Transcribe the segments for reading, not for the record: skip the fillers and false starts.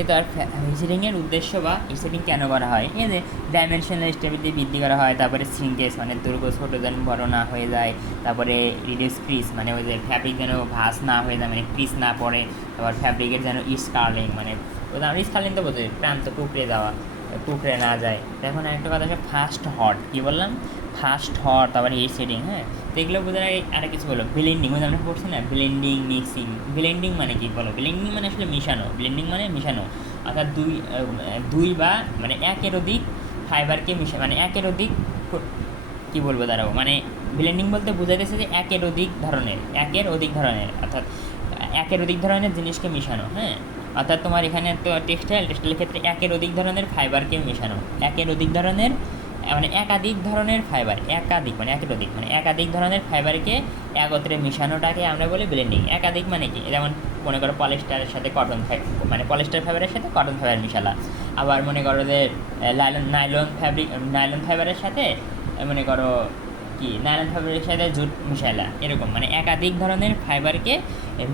এ তো আর হিট উদ্দেশ্য বা হিট কেন করা হয়, এই যে ডাইমেনশনাল স্টেবিলিটি বৃদ্ধি করা হয়, তারপরে শ্রিঙ্কেজ মানে দৈর্ঘ্য ছোটো যেন বড় না হয়ে যায়, তারপরে রিডিউস ক্রিজ মানে ওই যে ফ্যাব্রিক যেন ভাঁজ না হয়ে যায়, মানে ক্রিজ না পড়ে, তারপর ফ্যাব্রিকের যেন স্কার্লিং মানে স্কার্লিং তো বোঝে প্রান্ত কুকড়ে যাওয়া, কুকড়ে না যায়। এখন একটা কথা হচ্ছে ফাস্ট হট, কী বললাম, ফাস্ট হট, তারপরে হিট সেটিং। হ্যাঁ, তো এগুলো বোঝার আগে আর কিছু বলো, ব্লেন্ডিং মানে আমরা পড়ছি না, ব্লেন্ডিং মিক্সিং। ব্লেন্ডিং মানে কি বলো, ব্লেন্ডিং মানে আসলে মিশানো, ব্লেন্ডিং মানে মিশানো, অর্থাৎ দুই বা মানে একের অধিক ফাইবারকে মানে একের অধিক কী বলবো দাঁড়াও, মানে ব্লেন্ডিং বলতে বোঝাইতেছে যে একের অধিক ধরনের অর্থাৎ একের অধিক ধরনের জিনিসকে মিশানো। হ্যাঁ, অর্থাৎ তোমার এখানে তো টেক্সটাইলের ক্ষেত্রে একের অধিক ধরনের ফাইবারকে মেশানো, একের অধিক ধরনের মানে একাধিক ধরনের ফাইবার, একাধিক ধরনের ফাইবারকে একত্রে মেশানোটাকে আমরা বলি ব্লেন্ডিং। একাধিক মানে কি, যেমন মনে করো পলিস্টারের সাথে কটন মানে পলিস্টার ফাইবারের সাথে কটন ফাইবার মিশালা, আবার মনে করো যে নাইলন ফাইবারের সাথে মনে করো কি নাইলন ফাইবারের সাথে জুট মিশালা, এরকম মানে একাধিক ধরনের ফাইবারকে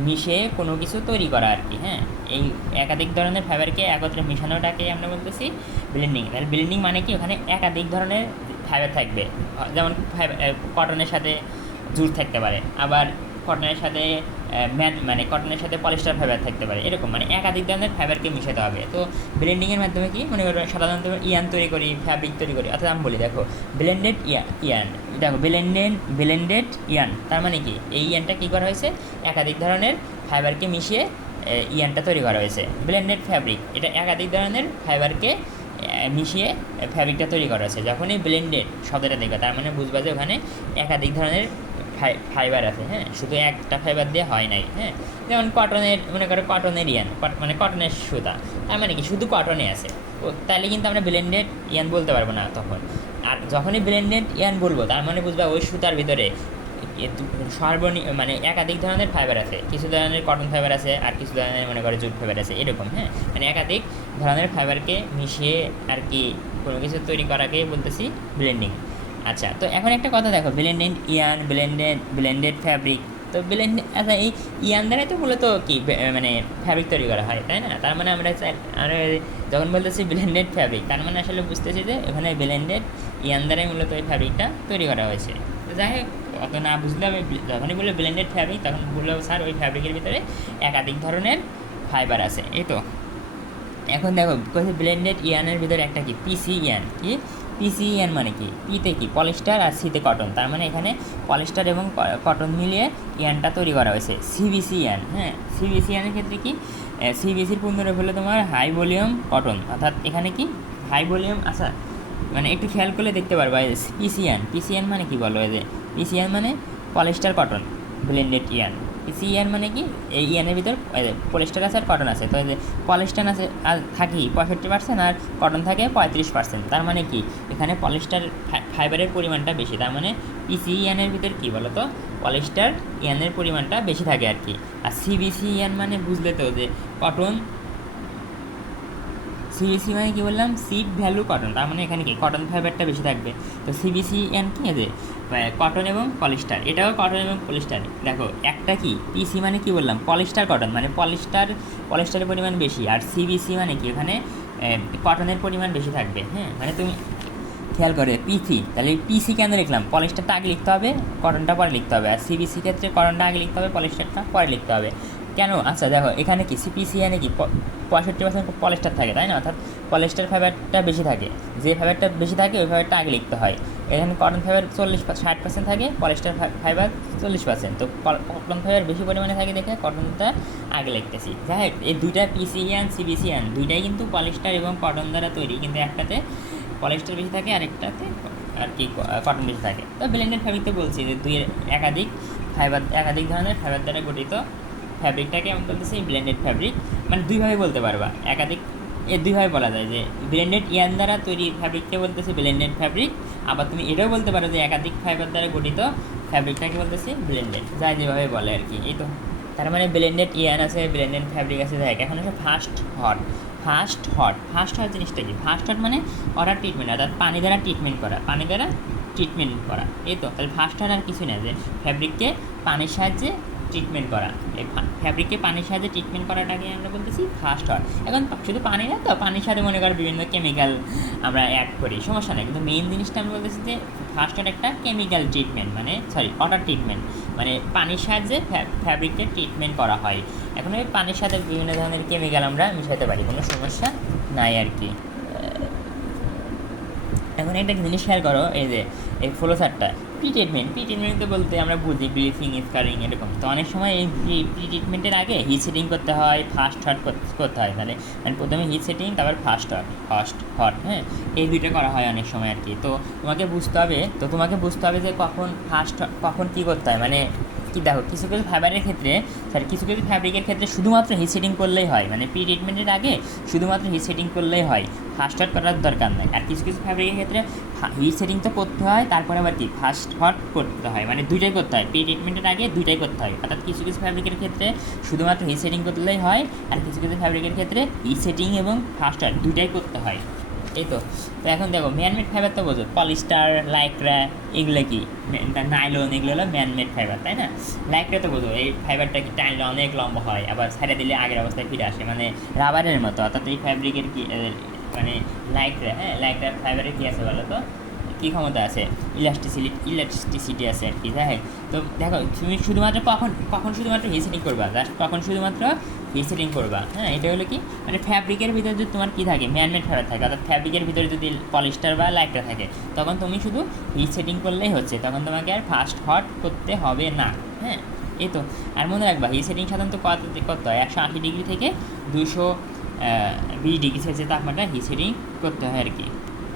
মিশিয়ে কোনো কিছু তৈরি করা আর কি। হ্যাঁ, এই একাধিক ধরনের ফাইবারকে একত্রে মিশানোটাকে আমরা বলতেছি ব্লেন্ডিং। তাহলে ব্লেন্ডিং মানে কি, ওখানে একাধিক ধরনের ফাইবার থাকবে, যেমন কটনের সাথে জুট থাকতে পারে, আবার কটনের সাথে মানে কটনের সাথে পলিস্টার ফাইবার থাকতে পারে, এরকম মানে একাধিক ধরনের ফাইবারকে মিশাতে হবে। তো ব্লেন্ডিংয়ের মাধ্যমে কি মনে করো, সাধারণত ইয়ান তৈরি করি, ফ্যাব্রিক তৈরি করি, অর্থাৎ আমি বলি দেখো ব্লেন্ডেড ইয়ান, দেখো ব্লেন্ডেড ইয়ান তার মানে কি, এই ইয়ানটা কী করা হয়েছে, একাধিক ধরনের ফাইবারকে মিশিয়ে ইয়ানটা তৈরি করা হয়েছে। ব্লেন্ডেড ফ্যাব্রিক, এটা একাধিক ধরনের ফাইবারকে মিশিয়ে ফ্যাব্রিকটা তৈরি করা হয়েছে। যখনই ব্লেন্ডেড শব্দটা দেখবে তার মানে বুঝবা যে ওখানে একাধিক ধরনের ফাইবার আছে। হ্যাঁ, শুধু একটা ফাইবার দিয়ে হয় নাই। হ্যাঁ, যেমন কটনের মনে করো কটনের ইয়ান মানে কটনের সুতা, তার মানে কি শুধু কটনে আছে, তাহলে কিন্তু আমরা ব্লেন্ডেড ইয়ান বলতে পারবো না তখন। আর যখনই ব্লেন্ডেড ইয়ান বলবো তার মানে বুঝবা ওই সুতার ভিতরে মানে একাধিক ধরনের ফাইবার আছে, কিছু ধরনের কটন ফাইবার আছে আর কিছু ধরনের মনে করে জুট ফাইবার আছে, এরকম। হ্যাঁ, মানে একাধিক ধরনের ফাইবারকে মিশিয়ে আর কি কোনো কিছু তৈরি করাকেই বলতেছি ব্লেন্ডিং। আচ্ছা, তো এখন একটা কথা দেখো, ব্লেন্ডেড ইয়ান, ব্লেন্ডেড ফ্যাব্রিক। তো আচ্ছা এই ইয়ান দ্বারাই তো মূলত কি মানে ফ্যাব্রিক তৈরি করা হয়, তাই না? তার মানে আমরা যখন বলতেছি ব্লেন্ডেড ফ্যাব্রিক, তার মানে আসলে বুঝতেছি যে এখানে ব্লেন্ডেড ইয়ান দ্বারাই মূলত এই ফ্যাব্রিকটা তৈরি করা হয়েছে। তো যাই হোক, অত না বুঝলে হবে, যখনই বললে ব্লেন্ডেড ফ্যাব্রিক তখন বললো স্যার ওই ফ্যাব্রিকের ভিতরে একাধিক ধরনের ফাইবার আছে, এই তো। এখন দেখো ব্লেন্ডেড ইয়ানের ভিতরে একটা কি পিসি ইয়ান, কি পিসি ইয়ান মানে কি, পিতে কি পলিস্টার আর সিতে কটন, তার মানে এখানে পলিস্টার এবং কটন মিলিয়ে ইয়ানটা তৈরি করা হয়েছে। সিবিসি ইয়ান, হ্যাঁ, সিবিসি ইয়ানের ক্ষেত্রে কি, সিবিসির পূর্ণরূপ হলো তোমার হাই ভলিউম কটন, অর্থাৎ এখানে কি হাই ভলিউম। আচ্ছা, মানে একটু খেয়াল করলে দেখতে পারবা পিসিয়ান মানে কি বলো, এই যে পিসিয়ান মানে পলিস্টার কটন ব্লেন্ডেড ইয়ান। পিসিয়ান মানে কি, এই ইয়ানের ভিতর পলিস্টার আছে আর কটন আছে, তো এই যে পলিস্টার আছে আর থাকি 65% আর কটন থাকে 35%, তার মানে কি এখানে পলিস্টার ফাইবারের পরিমাণটা বেশি, তার মানে পিসি ইয়ানের ভিতর কী বলো তো পলিস্টার ইয়ানের পরিমাণটা বেশি থাকে আর কি। আর সিবিসি ইয়ান মানে বুঝলে তো যে কটন, সিবিসি মানে কী বললাম, সিড ভ্যালু কটন, তার মানে এখানে কি কটন ফাইবারটা বেশি থাকবে। তো সিবিসি এন কি আছে, কটন এবং পলিস্টার, এটাও কটন এবং পলিস্টার। দেখো একটা কি পিসি মানে কি বললাম, পলিস্টার কটন, মানে পলিস্টারের পরিমাণ বেশি, আর সিবিসি মানে কি এখানে কটনের পরিমাণ বেশি থাকবে। হ্যাঁ, মানে তুমি খেয়াল করে পিসি, তাহলে পিসি কেন লিখলাম, পলিস্টারটা আগে লিখতে হবে, কটনটা পরে লিখতে হবে, আর সিবিসি ক্ষেত্রে কটনটা আগে লিখতে হবে, পলিস্টারটা পরে লিখতে হবে। কেন? আচ্ছা দেখো, এখানে কি সিপিসি এনে কি 65% পলিস্টার থাকে, তাই না? অর্থাৎ পলিস্টার ফাইবারটা বেশি থাকে, যে ফাইবারটা বেশি থাকে ওই ফাইবারটা আগে লিখতে হয়। এখানে কটন ফাইবার 60% থাকে, পলিস্টার ফাইবার 40%, তো কটন ফাইবার বেশি পরিমাণে থাকে দেখে কটনটা আগে লিখতেছি। যাই হোক, এই দুইটা পিসিয়ান সিবিসিয়ান দুইটাই কিন্তু পলিস্টার এবং কটন দ্বারা তৈরি, কিন্তু একটাতে পলিস্টার বেশি থাকে আর একটাতে আর কি কটন বেশি থাকে। তো ব্লেন্ডেড ফ্যাব্রিকতে বলছি যে একাধিক ধরনের ফাইবার দ্বারা গঠিত ফ্যাব্রিকটাকে আমি বলতেছি ব্লেন্ডেড ফ্যাব্রিক। মানে দুইভাবে বলতে পারবা, দুইভাবে বলা যায় যে ব্লেন্ডেড ইয়ান দ্বারা তৈরি ফ্যাব্রিককে বলতেছি ব্লেন্ডেড ফ্যাব্রিক, আবার তুমি এটাও বলতে পারো যে একাধিক ফাইবার দ্বারা গঠিত ফ্যাব্রিকটাকে বলতেছি ব্লেন্ডেড, যা যেভাবে বলে আর কি। এই তো, তার মানে ব্লেন্ডেড ইয়ান আছে, ব্লেন্ডেড ফ্যাব্রিক আছে। দেখ এখন হচ্ছে ফাস্ট হট জিনিসটা কি, ফাস্ট হট মানে ওয়াটার ট্রিটমেন্ট, অর্থাৎ পানি দ্বারা ট্রিটমেন্ট করা, এই তো। তাহলে ফাস্ট হট আর কিছু না, যে ফ্যাব্রিককে পানির সাহায্যে ট্রিটমেন্ট করা, এই ফ্যাব্রিককে পানির সাহায্যে ট্রিটমেন্ট করাটাকে আমরা বলতেছি ফার্স্ট হট। এখন শুধু পানি না তো, পানির সাথে মনে করো বিভিন্ন কেমিক্যাল আমরা অ্যাড করি, সমস্যা নেই, কিন্তু মেইন জিনিসটা আমি বলতেছি যে ফার্স্ট হট একটা কেমিক্যাল ট্রিটমেন্ট, মানে ওয়াটার ট্রিটমেন্ট, মানে পানির সাহায্যে ফ্যাব্রিককে ট্রিটমেন্ট করা হয়। এখন এই পানির সাথে বিভিন্ন ধরনের কেমিক্যাল আমরা মিশাতে পারি, কোনো সমস্যা নাই আর কি। এখন একটা জিনিস খেয়াল করো, এই যে এই ফ্লো চার্টটা, প্রি ট্রিটমেন্ট বলতে আমরা বুঝি ব্রিথিং, স্কারিং এরকম। তো অনেক সময় এই প্রি ট্রিটমেন্টের আগে হিট সেটিং করতে হয়, ফার্স্ট হট করতে হয়, মানে প্রথমে হিট সেটিং, তারপর ফার্স্ট হট, হ্যাঁ, এই দুইটা করা হয় অনেক সময় আর কি। তো তোমাকে বুঝতে হবে যে কখন কী করতে হয়, মানে কি দেখো, কিছু ফাইবারের ক্ষেত্রে, কিছু ফ্যাব্রিকের ক্ষেত্রে শুধুমাত্র হিট সেটিং করলেই হয়, মানে প্রি ট্রিটমেন্টের আগে শুধুমাত্র হিট সেটিং করলেই হয়, ফার্স্ট হট করার দরকার নেই। আর কিছু ফ্যাব্রিকের ক্ষেত্রে হিট সেটিং তো করতে হয়, তারপরে আবার কি ফার্স্ট হট করতে হয়, মানে দুইটাই করতে হয়, প্রি ট্রিটমেন্টের আগে দুইটাই করতে হয়। অর্থাৎ কিছু ফ্যাব্রিকের ক্ষেত্রে শুধুমাত্র হিট সেটিং করলেই হয়, আর কিছু ফ্যাব্রিকের ক্ষেত্রে হিট সেটিং এবং ফার্স্ট হট দুইটাই করতে হয়। এই তো এখন দেখো ম্যানমেড ফাইবার তো বোঝো, পলিস্টার, লাইক্রা, এগুলো কি নাইলন, এগুলো হলো ম্যানমেড ফাইবার, তাই না? লাইক্রা তো বোঝো, এই ফাইবারটা কি টাইলে অনেক লম্বা হয়, আবার ছেড়ে দিলে আগের অবস্থায় ফিরে আসে, মানে রাবারের মতো। অর্থাৎ এই ফ্যাব্রিকের কি মানে লাইক্রা, হ্যাঁ, লাইক্রা ফাইবারের কী আছে বলো তো, কী ক্ষমতা আছে, ইলাস্টিসিটি আছে আর কি। যাই হোক, তো দেখো তুমি শুধুমাত্র কখন শুধুমাত্র হিট সেটিং করবা, জাস্ট কখন শুধুমাত্র হিট সেটিং করবা, হ্যাঁ, এটা হলো কি, মানে ফ্যাব্রিকের ভিতরে যদি তোমার কী থাকে, ম্যানমেড ফাইবার থাকে, অর্থাৎ ফ্যাব্রিকের ভিতরে যদি পলিস্টার বা লাইক্রা থাকে, তখন তুমি শুধু হিট সেটিং করলেই হচ্ছে, তখন তোমাকে আর ফার্স্ট হট করতে হবে না, হ্যাঁ। এই তো, আর মনে রাখবা হিট সেটিং সাধারণত করতে হয় 180 ডিগ্রি থেকে 220 ডিগ্রি সেলসিয়াস তাপমাত্রা হিট সেটিং করতে হয় আর কি।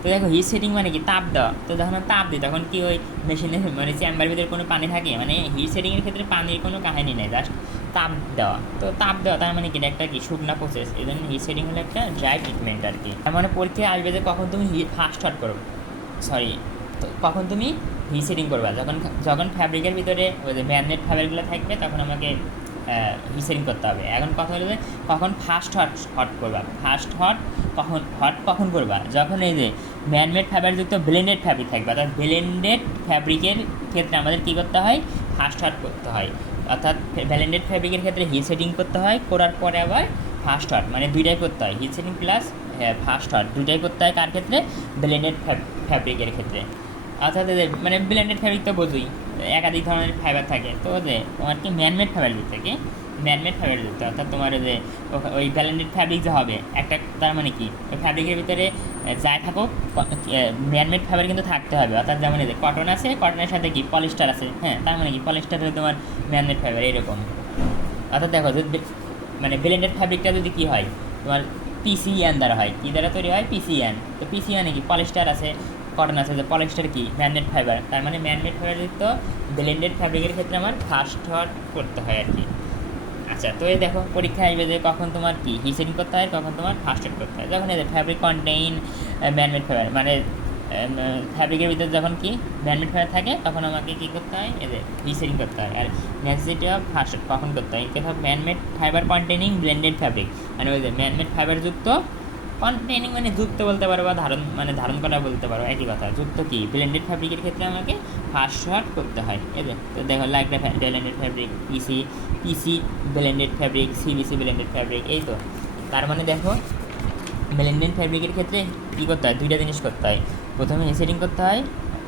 তো দেখো হিট সেটিং মানে কি, তাপ দেওয়া। তো যখন তাপ দিই তখন কি ওই মেশিনে, মানে চেম্বারের ভিতরে কোনো পানি থাকে, মানে হিট সেটিংয়ের ক্ষেত্রে পানির কোনো কাহিনী নেই, জাস্ট তাপ দেওয়া। তো তাপ দেওয়া তার মানে কি, একটা কি শুকনা প্রসেস, এই জন্য হিট সেটিং হলো একটা ড্রাই ট্রিটমেন্ট আর কি। তার মানে পরীক্ষায় আসবে যে কখন তুমি ফার্স্ট হট করো, তো কখন তুমি হিট সেটিং করবা, যখন ফ্যাব্রিকের ভিতরে ওই যে ম্যানমেড ফাইবারগুলো থাকবে, তখন আমাকে হিট সেটিং করতে হবে। এখন কথা হলো যে কখন ফার্স্ট হট করবা, ফার্স্ট হট কখন করবা, যখন এই যে ম্যানমেড ফাইবারযুক্ত ব্লেন্ডেড ফ্যাব্রিক থাকবে। অর্থাৎ ব্লেন্ডেড ফ্যাব্রিকের ক্ষেত্রে আমাদের কী করতে হয়, ফার্স্ট হট করতে হয়। অর্থাৎ ব্লেন্ডেড ফ্যাব্রিকের ক্ষেত্রে হিট সেটিং করতে হয়, করার পরে আবার ফার্স্ট হট, মানে দুইটাই করতে হয়, hit setting plus first hot দুইটাই করতে হয়। কার ক্ষেত্রে? ব্লেন্ডেড ফ্যাব্রিকের ক্ষেত্রে। অর্থাৎ মানে ব্লেন্ডেড ফ্যাব্রিক তো বোঝোই, একাধিক ধরনের ফাইবার থাকে। তো যে তোমার কি ম্যানমেড ফাইবার থেকে ম্যানমেড ফাইবার যুক্ত, অর্থাৎ তোমার যে ওই ব্লেন্ডেড ফ্যাব্রিক যে হবে একটা, তার মানে কি ওই ফ্যাব্রিকের ভিতরে যাই থাকুক ম্যানমেড ফাইবার কিন্তু থাকতে হবে। অর্থাৎ যেমন এই যে কটন আছে, কটনের সাথে কি পলিস্টার আছে, হ্যাঁ, তার মানে কি পলিস্টার হলে তোমার ম্যানমেড ফাইবার এরকম। অর্থাৎ দেখো যদি মানে ব্লেন্ডেড ফ্যাব্রিকটা যদি কী হয়, তোমার পিসিএন দ্বারা হয়, কী দ্বারা তৈরি হয়, পিসিএন। তো পিসিএনে কি পলিস্টার আছে, কটন আছে, যে পলিস্টার কি ম্যানমেড ফাইবার, তার মানে ম্যানমেড ফাইবারযুক্ত ব্লেন্ডেড ফ্যাব্রিকের ক্ষেত্রে আমার ফার্স্ট হট করতে হয় আর কি। আচ্ছা, তো এই দেখো পরীক্ষা আসবে যে কখন তোমার কি হিট সেটিং করতে হয়, কখন তোমার ফার্স্ট হট করতে হয়। যখন এই যে ফ্যাব্রিক কন্টেইন ম্যানমেড ফাইবার, মানে ফ্যাব্রিকের ভিতরে যখন কি ম্যানমেড ফাইবার থাকে, তখন আমাকে কী করতে হয়, এই যে হিট সেটিং করতে হয়। আর নেসেসিটি অফ ফার্স্ট হট কখন করতে হয়, ইনকেস of man-made fibre containing blended fabric, মানে ওই যে ম্যানমেড ফাইবারযুক্ত, কন্টেইনিং মানে যুক্ত বলতে পারো, বা ধারণ করা বলতে পারো, একই কথা। যুক্ত কি ব্লেন্ডেড ফ্যাব্রিকের ক্ষেত্রে আমাকে ফার্স্ট হট করতে হয়। এই যে তো দেখো Lycra blended fabric, PC blended fabric, CBC blended fabric. এই তো, তার মানে দেখো ব্লেন্ডেড ফ্যাব্রিকের ক্ষেত্রে কী করতে হয়, দুইটা জিনিস করতে হয়, প্রথমে হিট সেটিং করতে হয়,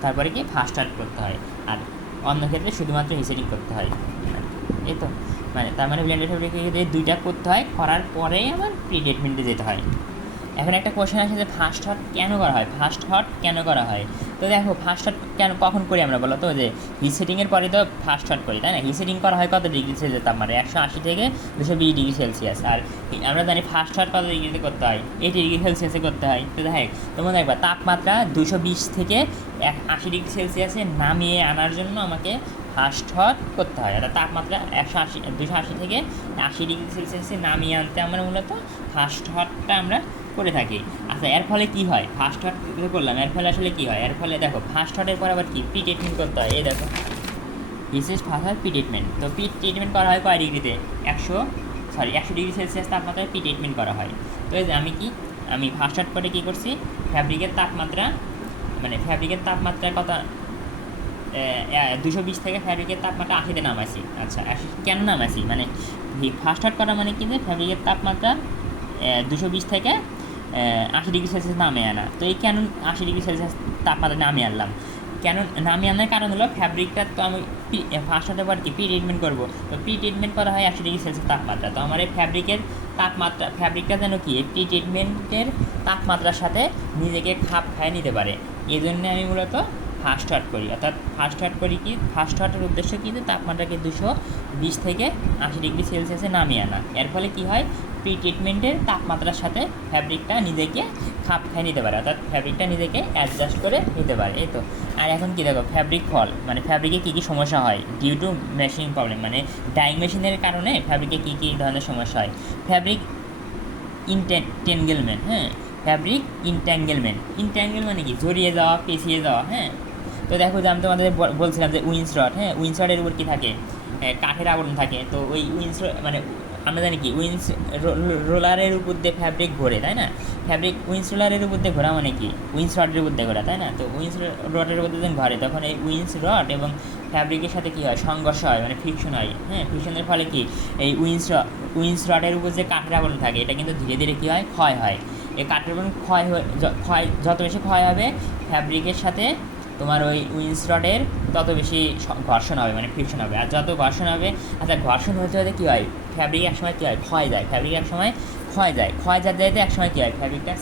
তারপরে কি ফার্স্ট হট করতে হয়, আর অন্য ক্ষেত্রে শুধুমাত্র হিট সেটিং করতে হয়। এই তো, মানে তার মানে ব্লেন্ডেড ফ্যাব্রিকের ক্ষেত্রে দুইটা করতে হয়, করার পরেই আমার প্রি ট্রিটমেন্টে যেতে হয়। এখন একটা কোশ্চেন আসে যে ফার্স্ট হট কেন করা হয়, ফার্স্ট হট কেন করা হয়? তো দেখো ফার্স্ট হট কখন করি আমরা বলো তো, যে হিট সেটিংয়ের পরে তো ফার্স্ট হট করি, তাই না? হিট সেটিং করা হয় কত ডিগ্রি সেলসিয়াস তাপমাত্রা, 180 থেকে 220 ডিগ্রি সেলসিয়াস। আর আমরা জানি ফার্স্ট হট কত ডিগ্রিতে করতে হয়, 80 ডিগ্রি সেলসিয়াসে করতে হয়। তো দেখ তোমরা দেখবা তাপমাত্রা 220 থেকে 80 ডিগ্রি সেলসিয়াসে নামিয়ে আনার জন্য আমাকে ফার্স্ট হট করতে হয়। অর্থাৎ তাপমাত্রা 280 থেকে 80 ডিগ্রি সেলসিয়াসে নামিয়ে আনতে আমরা মূলত ফার্স্ট হটটা আমরা করে থাকি। আচ্ছা, এর ফলে কী হয়, ফার্স্ট হট করলাম, এর ফলে আসলে কী হয়? এর ফলে দেখো ফার্স্ট হটের পর আবার কি প্রি ট্রিটমেন্ট করতে হয়। এই দেখো বিশেষ ফার্স্ট হট প্রি ট্রিটমেন্ট। তো প্রি ট্রিটমেন্ট করা হয় কয় ডিগ্রিতে, 100 ডিগ্রি সেলসিয়াস তাপমাত্রায় প্রি ট্রিটমেন্ট করা হয়। তো এই যে আমি ফার্স্ট হট করে কী করছি, ফ্যাব্রিকের তাপমাত্রা, মানে ফ্যাব্রিকের তাপমাত্রার কথা 220 থেকে ফ্যাব্রিকের তাপমাত্রা 80-তে নামাইছি। আচ্ছা, কেন নামাইছি, মানে ফার্স্ট হার্ট করা মানে কি যে ফ্যাব্রিকের তাপমাত্রা 220 থেকে 80 ডিগ্রি সেলসিয়াস নামিয়ে আনা। তো এই কেন 80 ডিগ্রি সেলসিয়াস তাপমাত্রা নামিয়ে আনলাম, কেন নামিয়ে আনার কারণ হলো ফ্যাব্রিকটা তো আমি ফার্স্ট হার্টের পর কি প্রি ট্রিটমেন্ট করবো, তো প্রি ট্রিটমেন্ট করা হয় 80 ডিগ্রি সেলসিয়াস তাপমাত্রা। তো আমার এই ফ্যাব্রিকটা যেন কি প্রি ট্রিটমেন্টের তাপমাত্রার সাথে নিজেকে খাপ খাইয়ে নিতে পারে, এই জন্য আমি মূলত ফার্স্ট হার্ট করি। অর্থাৎ ফার্স্ট হার্টের উদ্দেশ্য কী, যে তাপমাত্রাকে 220 থেকে 80 ডিগ্রি সেলসিয়াসে নামিয়ে আনা। এর ফলে কী হয়, প্রি ট্রিটমেন্টের তাপমাত্রার সাথে ফ্যাব্রিকটা নিজেকে খাপ খাইয়ে নিতে পারে, অর্থাৎ ফ্যাব্রিকটা নিজেকে অ্যাডজাস্ট করে নিতে পারে, এই তো। আর এখন কী দেখো, ফ্যাব্রিক ফল মানে ফ্যাব্রিকে কী কী সমস্যা হয় ডিউ টু মেশিন প্রবলেম, মানে ডাইং মেশিনের কারণে ফ্যাব্রিকে কী কী ধরনের সমস্যা হয়। ফ্যাব্রিক ইনট্যাঙ্গেলমেন্ট, হ্যাঁ, ফ্যাব্রিক ইনট্যাঙ্গেল মানে কি জড়িয়ে যাওয়া, পেঁচিয়ে যাওয়া, হ্যাঁ। তো দেখো যে আমি তোমাদের বলছিলাম যে উইন্স রড, হ্যাঁ, উইন্স রডের উপর কী থাকে, কাঠের আবরণ থাকে। তো ওই উইন্স মানে আমরা জানি কি উইন্স রোলারের উপর দিয়ে ফ্যাব্রিক ঘোরে, তাই না। উইন্স রোলারের উপর দিয়ে ঘোরা মানে কি উইন্স রডের উপর দিয়ে ঘোরা, তাই না। তো উইন্স রডের উপর দিয়ে যখন ঘরে তখন এই উইন্স রড এবং ফ্যাব্রিকের সাথে কী হয়, সংঘর্ষ হয়, মানে ফ্রিকশন হয়, হ্যাঁ। ফ্রিকশনের ফলে কি এই উইন্স রডের উপর যে কাঠের আবরণ থাকে এটা কিন্তু ধীরে ধীরে কী হয়, ক্ষয় হয়। এই কাঠের আবরণ ক্ষয় যত বেশি ক্ষয় হবে ফ্যাব্রিকের সাথে তোমার ওই উইন্স রডের তত বেশি ঘর্ষণ হবে, মানে ফ্রিকশন হবে। আর যত ঘর্ষণ হবে, আচ্ছা ঘর্ষণ হতে হতে কী হয়, ফ্যাব্রিক একসময় কী হয়, ক্ষয় যায়, ক্ষয় যাতে একসময় কী হয়, ফ্যাব্রিকটা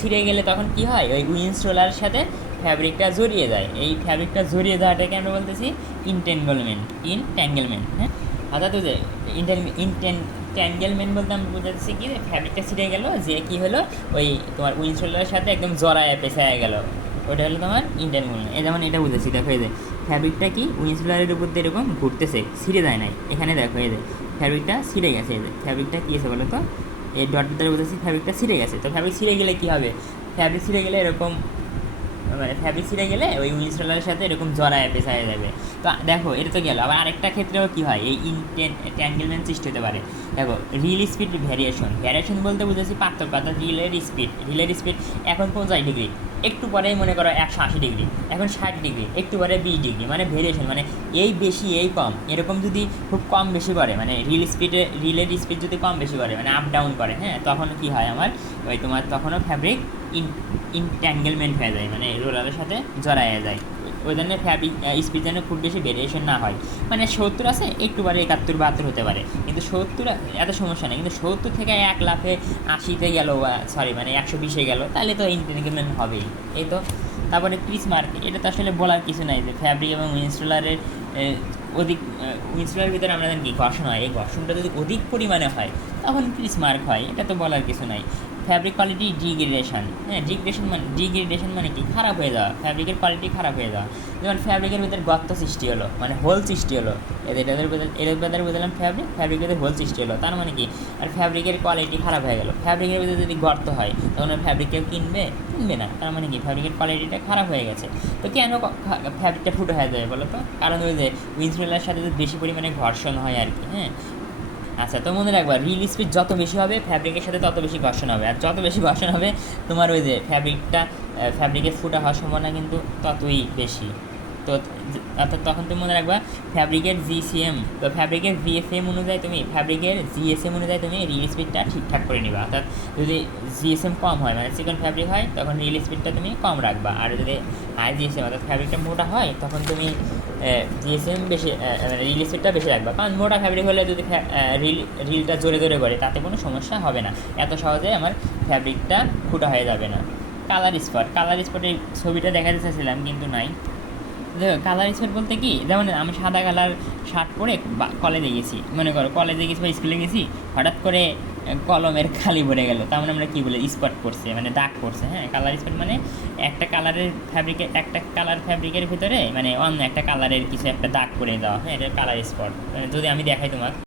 ছিঁড়ে গেলে তখন কী হয়, ওই উইন্স রোলারের সাথে ফ্যাব্রিকটা জড়িয়ে যায়। এই ফ্যাব্রিকটা জড়িয়ে যাওয়াটাকে আমরা বলতেছি ইনট্যাঙ্গেলমেন্ট, হ্যাঁ। অর্থাৎ ওই যে ইনট্যাঙ্গেলমেন্ট বলতে আমরা বোঝাচ্ছি কি, ফ্যাব্রিকটা ছিঁড়ে গেল, যে কী হলো, ওই তোমার উইন্স রোলারের সাথে একদম জড়ায় পেঁচায় গেল, ওটা হলো তোমার ইনট্যাঙ্গেলমেন্ট। এই যেমন এটা বুঝেছি, দেখো এই যে ফ্যাব্রিকটা কি উইন্স রোলারের উপর দিয়ে এরকম ঘুরতেছে, ছিঁড়ে যায় নাই। এখানে দেখো এই যে ফ্যাব্রিকটা ছিঁড়ে গেছে, এই যে ফ্যাব্রিকটা কী আছে বলো তো, এই ডট দ্বারা বুঝেছি ফ্যাব্রিকটা ছিঁড়ে গেছে। তো ফ্যাব্রিক ছিঁড়ে গেলে কী হবে, ফ্যাব্রিক ছিঁড়ে গেলে এরকম, মানে ফ্যাব্রিক ছিঁড়ে গেলে ওই উইন্স রোলারের সাথে এরকম জড়ায় পেঁচায় যাবে। তো দেখো এটা তো গেল, আবার আরেকটা ক্ষেত্রেও কী হয়, এই ইনট্যাঙ্গেলমেন্ট সৃষ্টি হতে পারে। দেখো রিল স্পিড ভ্যারিয়েশন বলতে বুঝেছি পার্থক্য, অর্থাৎ রিলের স্পিড এখন 50 ডিগ্রি, একটু পরেই মনে করো 180 ডিগ্রি, এখন 60 ডিগ্রি, একটু পরে 20 ডিগ্রি, মানে ভেরিয়েশন, মানে এই বেশি এই কম, এরকম যদি খুব কম বেশি করে, মানে রিলের স্পিড যদি কম বেশি করে, মানে আপ ডাউন করে, হ্যাঁ, তখন কি হয় আমার ওই তোমার তখনও ফ্যাব্রিক ইনট্যাঙ্গেলমেন্ট হয়ে যায়, মানে রোলারের সাথে জড়াইয়া যায়। ওই জন্য ফ্যাব্রিক স্পিড যেন খুব বেশি ভেরিয়েশন না হয়, মানে 70 আছে একটু বারে 71-72 হতে পারে, কিন্তু 70 এত সমস্যা নেই। কিন্তু 70 থেকে 1 লাফে 80-তে গেল, মানে 120-এ গেল, তাহলে তো ইনট্যাঙ্গেলমেন্ট হবেই, এই তো। তারপরে ক্রিস মার্ক, এটা তো আসলে বলার কিছু নাই যে ফ্যাব্রিক এবং ইনস্টলারের ইনস্টলারের ভিতরে আমরা জানি কি ঘর্ষণ হয়, এই ঘর্ষণটা যদি অধিক পরিমাণে হয় তখন ক্রিস মার্ক হয়, এটা তো বলার কিছু নাই। ফ্যাব্রিক কোয়ালিটি ডিগ্রেডেশন, হ্যাঁ, ডিগ্রেডেশন মানে কি খারাপ হয়ে যাওয়া, ফ্যাব্রিকের কোয়ালিটি খারাপ হয়ে যাওয়া। যেমন ফ্যাব্রিকের ভিতরে গর্ত সৃষ্টি হলো, মানে হোল সৃষ্টি হলো, এদের ভিতরে বুঝলাম ফ্যাব্রিকের ভিতরে হোল সৃষ্টি হলো, তার মানে কি, আর ফ্যাব্রিকের কোয়ালিটি খারাপ হয়ে গেল। ফ্যাব্রিকের ভিতরে যদি গর্ত হয় তখন ফ্যাব্রিক কেউ কিনবে না, তার মানে কি ফ্যাব্রিকের কোয়ালিটিটা খারাপ হয়ে গেছে। তো কেন ফ্যাব্রিকটা ফুটো হয়ে যাবে বলো তো, কারণ ওই যে উইন্স রোলারের সাথে যদি বেশি পরিমাণে ঘর্ষণ হয় আর কি, হ্যাঁ। আচ্ছা, তো মনে রাখবা রিল স্পিড যত বেশি হবে ফ্যাব্রিকের সাথে তত বেশি ঘর্ষণ হবে, আর যত বেশি ঘর্ষণ হবে তোমার ওই যে ফ্যাব্রিকের ফুটা হওয়ার সম্ভাবনা কিন্তু ততই বেশি। তো অর্থাৎ তখন তুমি মনে রাখবা ফ্যাব্রিকের জিসিএম, তো ফ্যাব্রিকের জিএসএম অনুযায়ী তুমি রিল স্পিডটা ঠিকঠাক করে নিবা। অর্থাৎ যদি জিএসএম কম হয়, মানে চিকন ফ্যাব্রিক হয়, তখন রিল স্পিডটা তুমি কম রাখবা। আর যদি হাই জিএসএম অর্থাৎ ফ্যাব্রিকটা মোটা হয় তখন তুমি জিএসএম বেশি, রিল স্পিডটা বেশি রাখবা। কারণ মোটা ফ্যাব্রিক হলে যদি রিলটা জোরে করে তাতে কোনো সমস্যা হবে না, এত সহজে আমার ফ্যাব্রিকটা ফুটা হয়ে যাবে না। কালার স্পটের ছবিটা দেখাতে চাইছিলাম কিন্তু নাই। কালার স্পট বলতে কি, যেমন আমি সাদা কালার শার্ট পরে কলেজে গেছি, মনে করো কলেজে গেছি বা স্কুলে গেছি, হঠাৎ করে কলমের খালি ভরে গেল, তার মানে আমরা কী বলি স্পট পড়ছে, মানে দাগ পড়ছে, হ্যাঁ। কালার স্পট মানে একটা কালার ফ্যাব্রিকের ভিতরে মানে অন্য একটা কালারের কিছু একটা দাগ পড়ে দেওয়া, হ্যাঁ, এটা কালার স্পট। যদি আমি দেখাই তোমাকে,